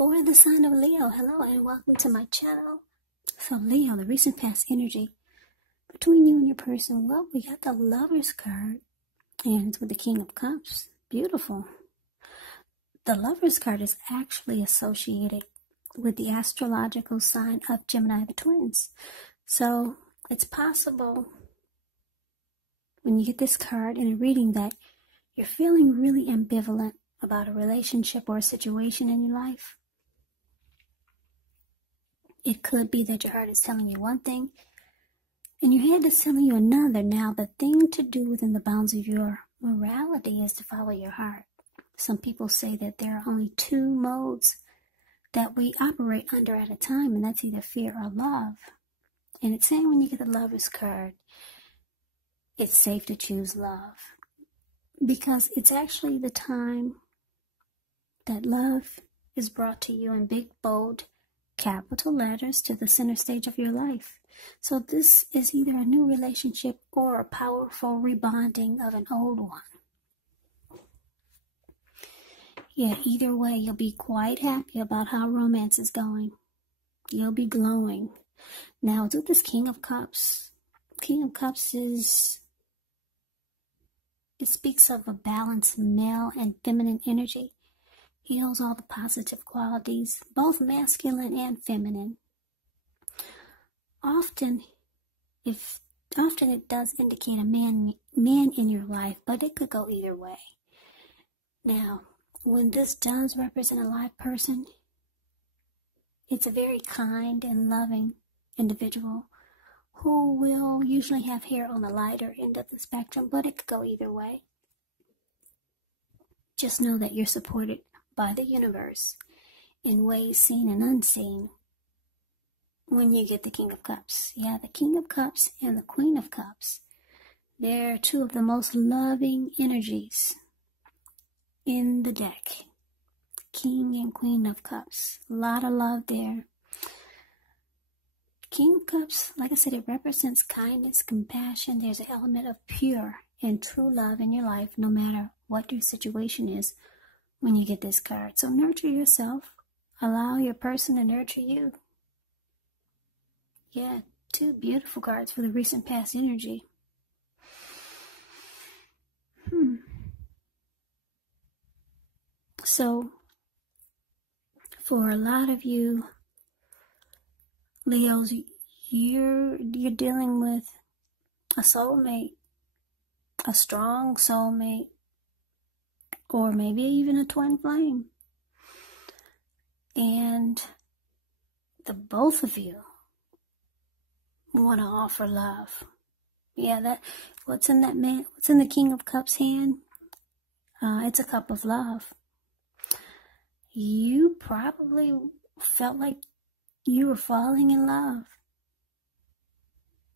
For the sign of Leo, hello and welcome to my channel. So Leo, the recent past energy between you and your person. Well, we got the Lover's card and it's with the King of Cups. Beautiful. The Lover's card is actually associated with the astrological sign of Gemini, the twins. So it's possible when you get this card in a reading that you're feeling really ambivalent about a relationship or a situation in your life. It could be that your heart is telling you one thing and your head is telling you another. Now, the thing to do within the bounds of your morality is to follow your heart. Some people say that there are only two modes that we operate under at a time, and that's either fear or love. And it's saying when you get the Lover's card, it's safe to choose love, because it's actually the time that love is brought to you in big, bold, capital letters to the center stage of your life. So this is either a new relationship or a powerful rebonding of an old one. Yeah, either way, you'll be quite happy about how romance is going. You'll be glowing. Now, with this King of Cups, King of Cups it speaks of a balanced male and feminine energy. He holds all the positive qualities, both masculine and feminine. Often it does indicate a man in your life, but it could go either way. Now, when this does represent a live person, it's a very kind and loving individual who will usually have hair on the lighter end of the spectrum, but it could go either way. Just know that you're supported by the universe in ways seen and unseen when you get the King of Cups. Yeah, the King of Cups and the Queen of Cups, they're two of the most loving energies in the deck. King and Queen of Cups, a lot of love there. King of Cups, like I said, it represents kindness, compassion. There's an element of pure and true love in your life, no matter what your situation is when you get this card. So nurture yourself. Allow your person to nurture you. Yeah, two beautiful cards for the recent past energy. So, for a lot of you Leos, you're dealing with a soulmate, a strong soulmate, or maybe even a twin flame. And the both of you want to offer love. Yeah, what's in the King of Cups hand? It's a cup of love. You probably felt like you were falling in love.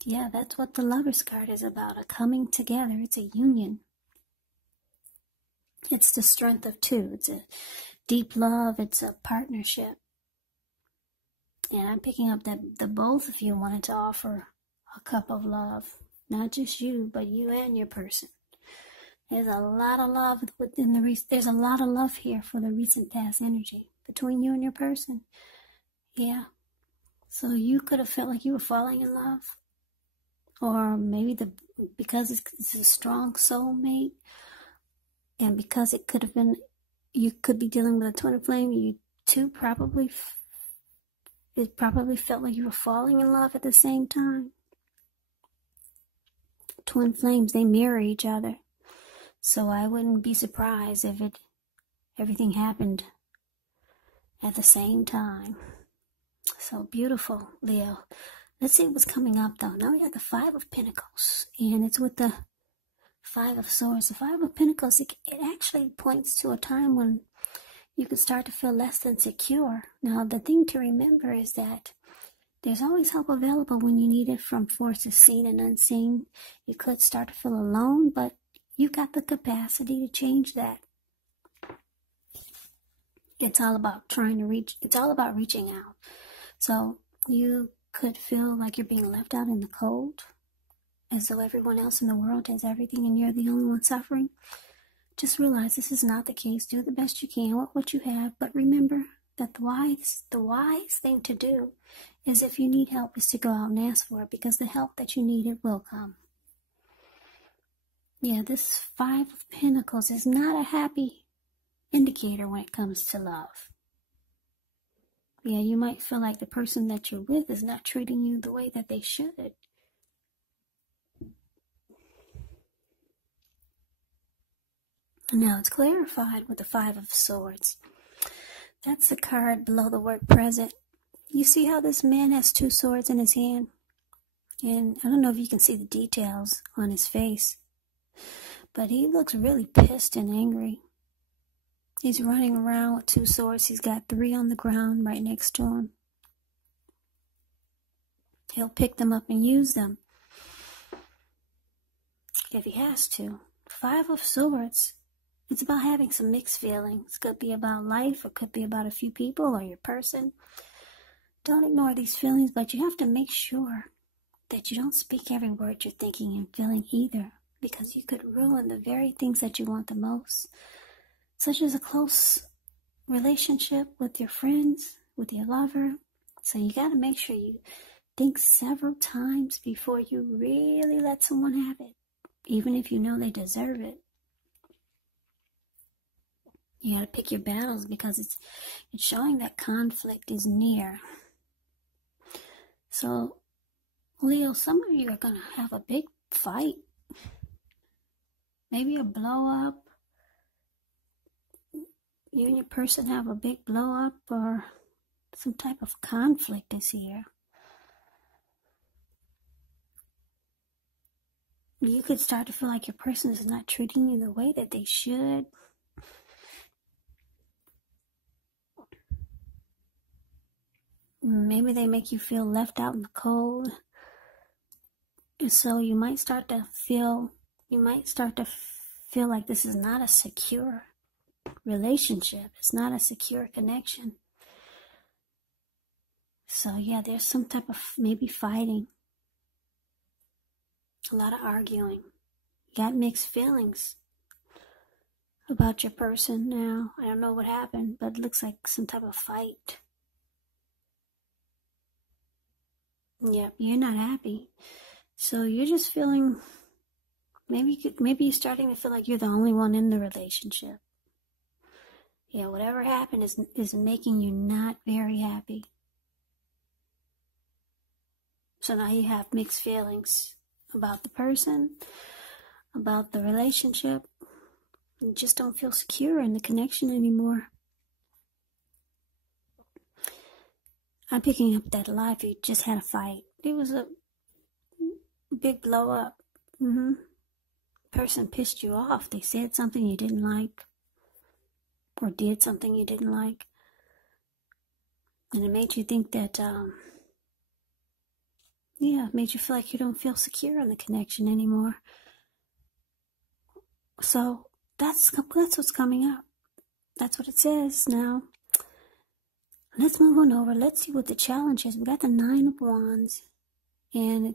Yeah, that's what the Lover's card is about, a coming together. It's a union. It's the strength of two. It's a deep love. It's a partnership. And I'm picking up that the both of you wanted to offer a cup of love. Not just you, but you and your person. There's a lot of love there's a lot of love here for the recent past energy between you and your person. Yeah. So you could have felt like you were falling in love. Or maybe because it's a strong soulmate, and because it could have been, you could be dealing with a twin flame, you two probably felt like you were falling in love at the same time. Twin flames, they mirror each other. So I wouldn't be surprised if everything happened at the same time. So beautiful, Leo. Let's see what's coming up, though. Now we got the Five of Pentacles, and it's with the Five of Swords. The Five of Pentacles, it actually points to a time when you could start to feel less than secure. Now, the thing to remember is that there's always help available when you need it from forces seen and unseen. You could start to feel alone, but you've got the capacity to change that. It's all about reaching out. So you could feel like you're being left out in the cold, as though everyone else in the world has everything and you're the only one suffering. Just realize this is not the case. Do the best you can with what you have, but remember that the wise thing to do is, if you need help, is to go out and ask for it, because the help that you need, it will come. Yeah, this Five of Pentacles is not a happy indicator when it comes to love. Yeah, you might feel like the person that you're with is not treating you the way that they should. Now it's clarified with the Five of Swords. That's the card below the word present. You see how this man has two swords in his hand? And I don't know if you can see the details on his face, but he looks really pissed and angry. He's running around with two swords. He's got three on the ground right next to him. He'll pick them up and use them if he has to. Five of Swords. It's about having some mixed feelings. It could be about life, or it could be about a few people or your person. Don't ignore these feelings, but you have to make sure that you don't speak every word you're thinking and feeling either, because you could ruin the very things that you want the most, such as a close relationship with your friends, with your lover. So you got to make sure you think several times before you really let someone have it, even if you know they deserve it. You got to pick your battles, because it's showing that conflict is near. So, Leo, some of you are going to have a big fight. Maybe a blow up. You and your person have a big blow up, or some type of conflict is here. You could start to feel like your person is not treating you the way that they should. Maybe they make you feel left out in the cold. And so you might start to feel like this is not a secure relationship. It's not a secure connection. So yeah, there's some type of maybe fighting. A lot of arguing. You got mixed feelings about your person now. I don't know what happened, but it looks like some type of fight. Yep, you're not happy. So you're just feeling, maybe you're starting to feel like you're the only one in the relationship. Yeah, whatever happened is making you not very happy. So now you have mixed feelings about the person, about the relationship. You just don't feel secure in the connection anymore. I'm picking up that a lot of you just had a fight. It was a big blow up. Person pissed you off. They said something you didn't like, or did something you didn't like, and it made you think that, it made you feel like you don't feel secure in the connection anymore. So that's what's coming up. That's what it says. Now, let's move on over. Let's see what the challenge is. We got the Nine of Wands, and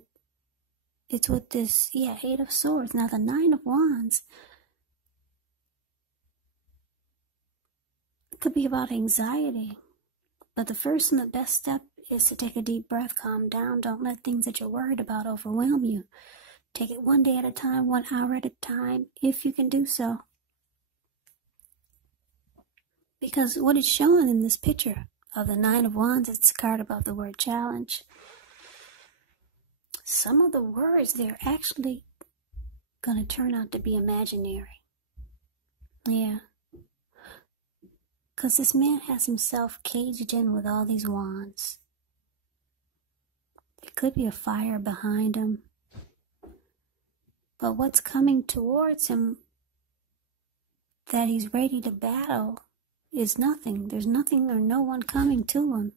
it's with this, Eight of Swords. Now, the Nine of Wands could be about anxiety, but the first and the best step is to take a deep breath, calm down. Don't let things that you're worried about overwhelm you. Take it one day at a time, 1 hour at a time, if you can do so. Because what it's showing in this picture of the Nine of Wands, it's a card above the word challenge. Some of the words, they're actually going to turn out to be imaginary. Yeah. Because this man has himself caged in with all these wands. There could be a fire behind him. But what's coming towards him that he's ready to battle is nothing. There's nothing or no one coming to him.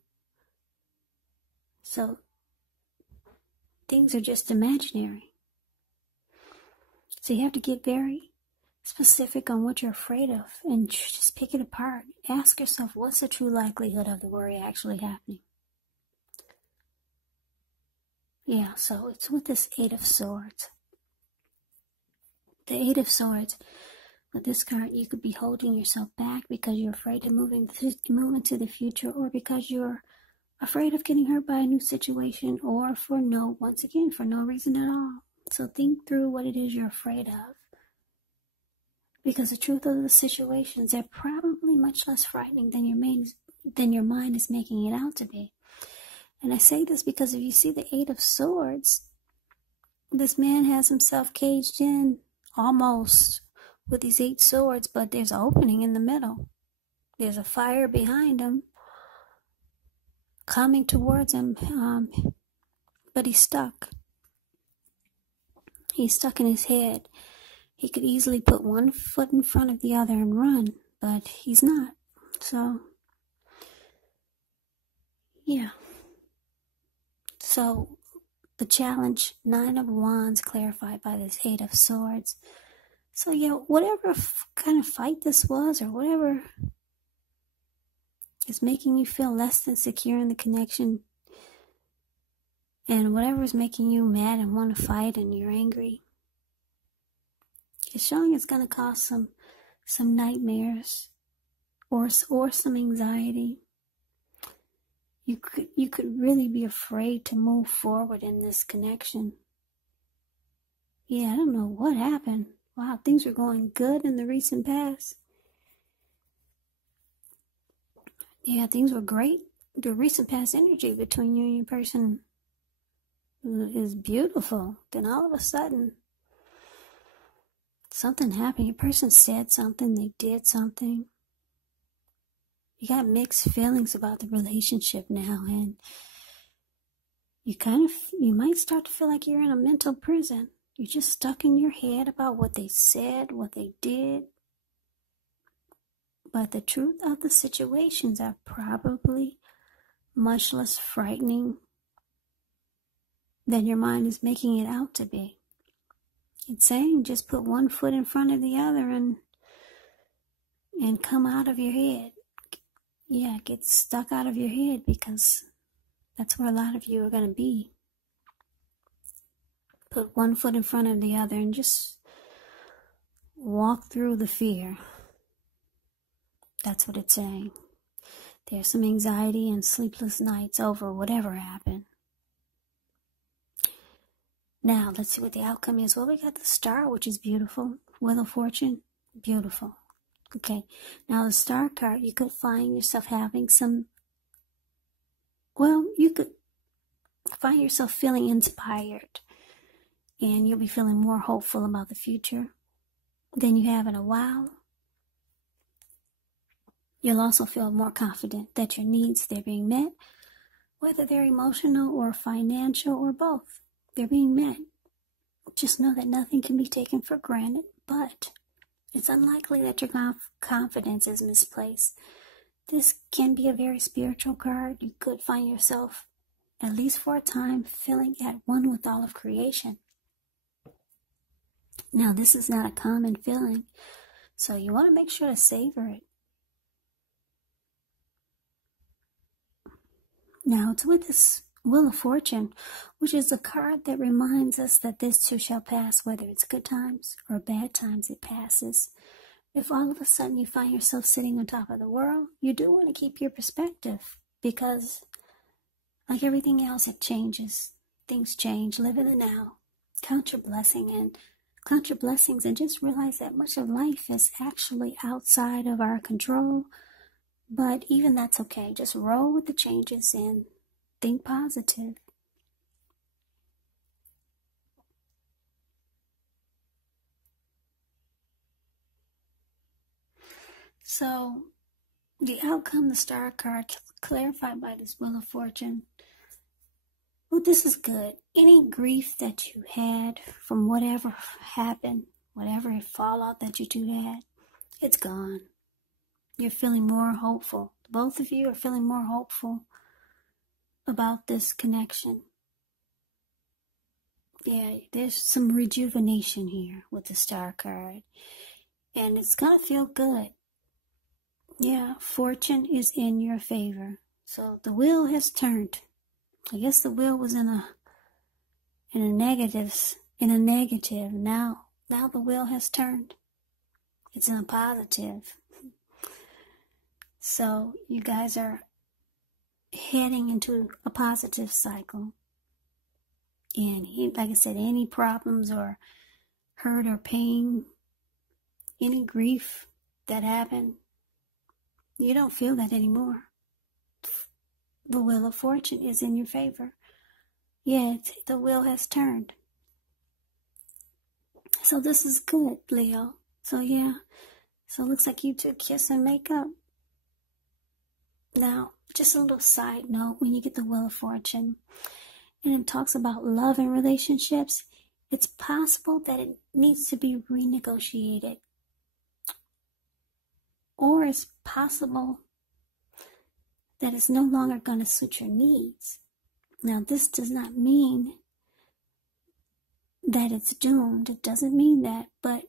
So things are just imaginary. So you have to get very specific on what you're afraid of and just pick it apart. Ask yourself, what's the true likelihood of the worry actually happening? Yeah, so it's with this Eight of Swords. The Eight of Swords, With this card, you could be holding yourself back because you're afraid to move into the future, or because you're afraid of getting hurt by a new situation, or once again, for no reason at all. So think through what it is you're afraid of. Because the truth of the situations, they're probably much less frightening than your mind is making it out to be. And I say this because if you see the Eight of Swords, this man has himself caged in almost with these 8 swords, but there's an opening in the middle. There's a fire behind him coming towards him, but he's stuck. He's stuck in his head. He could easily put one foot in front of the other and run, but he's not. So, yeah. So, the challenge, 9 of Wands, clarified by this 8 of Swords. So, yeah, whatever kind of fight this was, or whatever is making you feel less than secure in the connection, and whatever is making you mad and want to fight and you're angry, it's showing it's going to cause some nightmares or some anxiety. You could really be afraid to move forward in this connection. Yeah, I don't know what happened. Wow, things were going good in the recent past. Yeah, things were great. The recent past energy between you and your person is beautiful. Then all of a sudden, something happened. Your person said something, they did something. You got mixed feelings about the relationship now, and you might start to feel like you're in a mental prison. You're just stuck in your head about what they said, what they did. But the truth of the situations are probably much less frightening than your mind is making it out to be. It's saying just put one foot in front of the other and come out of your head. Yeah, get stuck out of your head, because that's where a lot of you are going to be. Put one foot in front of the other and just walk through the fear. That's what it's saying. There's some anxiety and sleepless nights over whatever happened. Now, let's see what the outcome is. Well, we got the Star, which is beautiful. Wheel of Fortune, beautiful. Okay, now the Star card, you could find yourself having you could find yourself feeling inspired, and you'll be feeling more hopeful about the future than you have in a while. You'll also feel more confident that your needs, they're being met, whether they're emotional or financial or both. They're being met. Just know that nothing can be taken for granted, but it's unlikely that your confidence is misplaced. This can be a very spiritual card. You could find yourself, at least for a time, feeling at one with all of creation. Now, this is not a common feeling, so you want to make sure to savor it. Now, it's with this Wheel of Fortune, which is a card that reminds us that this too shall pass, whether it's good times or bad times, it passes. If all of a sudden you find yourself sitting on top of the world, you do want to keep your perspective, because like everything else, it changes. Things change. Live in the now. Count your blessings, and just realize that much of life is actually outside of our control. But even that's okay. Just roll with the changes and think positive. So, the outcome, the Star card, clarified by this Wheel of Fortune. Well, this is good. Any grief that you had from whatever happened, whatever fallout that you two had, it's gone. You're feeling more hopeful. Both of you are feeling more hopeful about this connection. Yeah, there's some rejuvenation here with the Star card. And it's going to feel good. Yeah, fortune is in your favor. So the wheel has turned. I guess the wheel was in a negative. Now the wheel has turned. It's in a positive. So you guys are heading into a positive cycle. And like I said, any problems or hurt or pain, any grief that happened, you don't feel that anymore. The wheel of fortune is in your favor. Yeah, the wheel has turned. So this is good, Leo. So yeah, so it looks like you two kiss and make up. Now, just a little side note, when you get the wheel of fortune, and it talks about love and relationships, it's possible that it needs to be renegotiated. Or it's possible that it's no longer going to suit your needs. Now, this does not mean that it's doomed. It doesn't mean that, but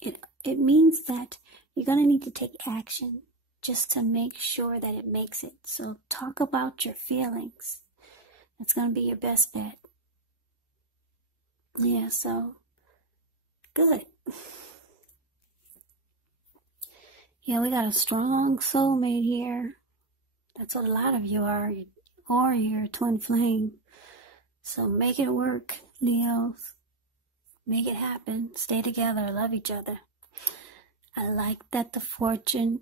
it means that you're going to need to take action just to make sure that it makes it. So talk about your feelings. That's going to be your best bet. Yeah, so good. Yeah, we got a strong soulmate here. That's what a lot of you are, or you're a twin flame. So make it work, Leos. Make it happen. Stay together. Love each other. I like that fortune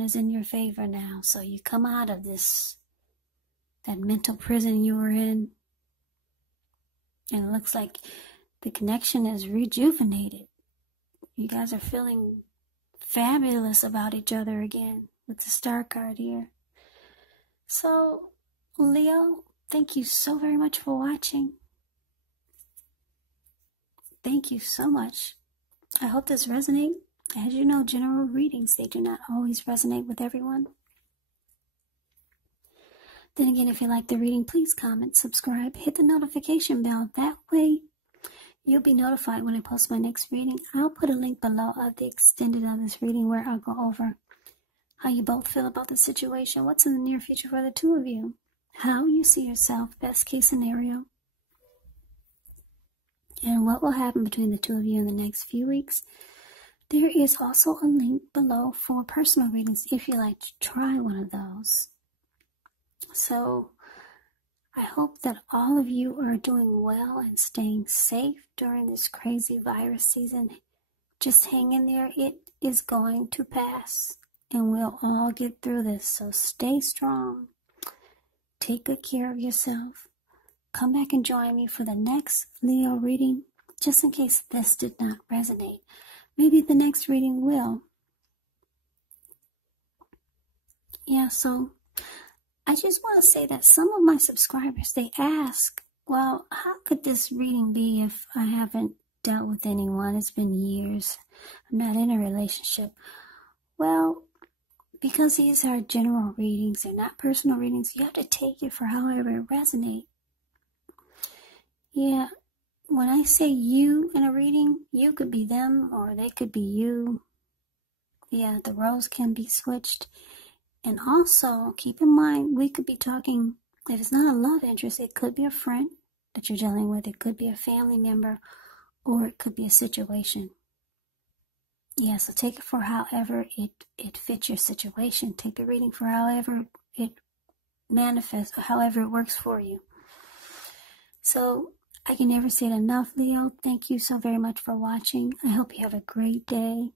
is in your favor now. So you come out of that mental prison you were in. And it looks like the connection is rejuvenated. You guys are feeling fabulous about each other again with the star card here. So, Leo, thank you so very much for watching. Thank you so much. I hope this resonates. As you know, general readings, they do not always resonate with everyone. Then again, if you like the reading, please comment, subscribe, hit the notification bell. That way, you'll be notified when I post my next reading. I'll put a link below of the extended of this reading where I'll go over how you both feel about the situation, what's in the near future for the two of you, how you see yourself, best case scenario, and what will happen between the two of you in the next few weeks. There is also a link below for personal readings if you like to try one of those. So I hope that all of you are doing well and staying safe during this crazy virus season. Just hang in there. It is going to pass, and we'll all get through this. So stay strong. Take good care of yourself. Come back and join me for the next Leo reading, just in case this did not resonate. Maybe the next reading will. Yeah, so I just want to say that some of my subscribers, they ask, well, how could this reading be if I haven't dealt with anyone? It's been years. I'm not in a relationship. Well, because these are general readings, they're not personal readings, you have to take it for however it resonates. Yeah, when I say you in a reading, you could be them or they could be you. Yeah, the roles can be switched. And also, keep in mind, we could be talking, if it's not a love interest, it could be a friend that you're dealing with. It could be a family member, or it could be a situation. Yeah, so take it for however it fits your situation. Take the reading for however it manifests, or however it works for you. So, I can never say it enough, Leo. Thank you so very much for watching. I hope you have a great day.